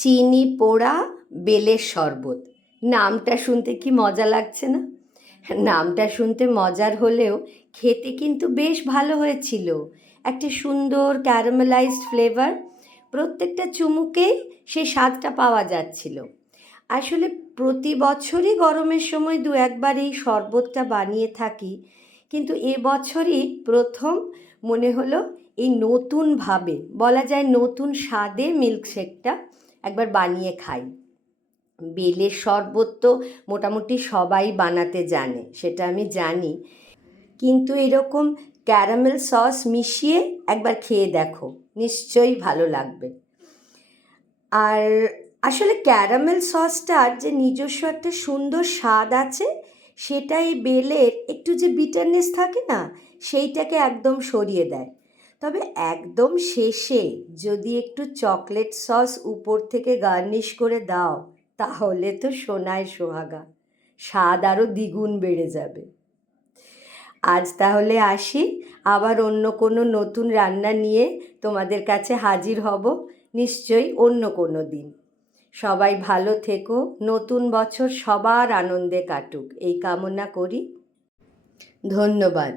চিনি পোড়া বেলের শরবত। নামটা শুনতে কি মজা লাগছে না? নামটা শুনতে মজার হলেও খেতে কিন্তু বেশ ভালো হয়েছিল। একটা সুন্দর ক্যারামেলাইজড ফ্লেভার, প্রত্যেকটা চুমুকেই সেই স্বাদটা পাওয়া যাচ্ছিল। আসলে প্রতি বছরই গরমের সময় দু একবার এই শরবতটা বানিয়ে থাকি, কিন্তু এবছরই প্রথম মনে হলো এই নতুনভাবে, বলা যায় নতুন স্বাদে মিল্কশেকটা একবার বানিয়ে খাই। বেলের শরবত তো মোটামুটি সবাই বানাতে জানে, সেটা আমি জানি, কিন্তু এরকম ক্যারামেল সস মিশিয়ে একবার খেয়ে দেখো, নিশ্চয়ই ভালো লাগবে। আর আসলে ক্যারামেল সসটার যে নিজস্ব একটা সুন্দর স্বাদ আছে, সেটা এই বেলের একটু যে বিটারনেস থাকে না, সেইটাকে একদম সরিয়ে দেয়। তবে একদম শেষে যদি একটু চকলেট সস উপর থেকে গার্নিশ করে দাও, তাহলে তো সোনায় সোহাগা, স্বাদ আরও দ্বিগুণ বেড়ে যাবে। আজ তাহলে আসি, আবার অন্য কোনো নতুন রান্না নিয়ে তোমাদের কাছে হাজির হব, নিশ্চয়ই অন্য কোনো দিন। সবাই ভালো থেকো, নতুন বছর সবার আনন্দে কাটুক এই কামনা করি। ধন্যবাদ।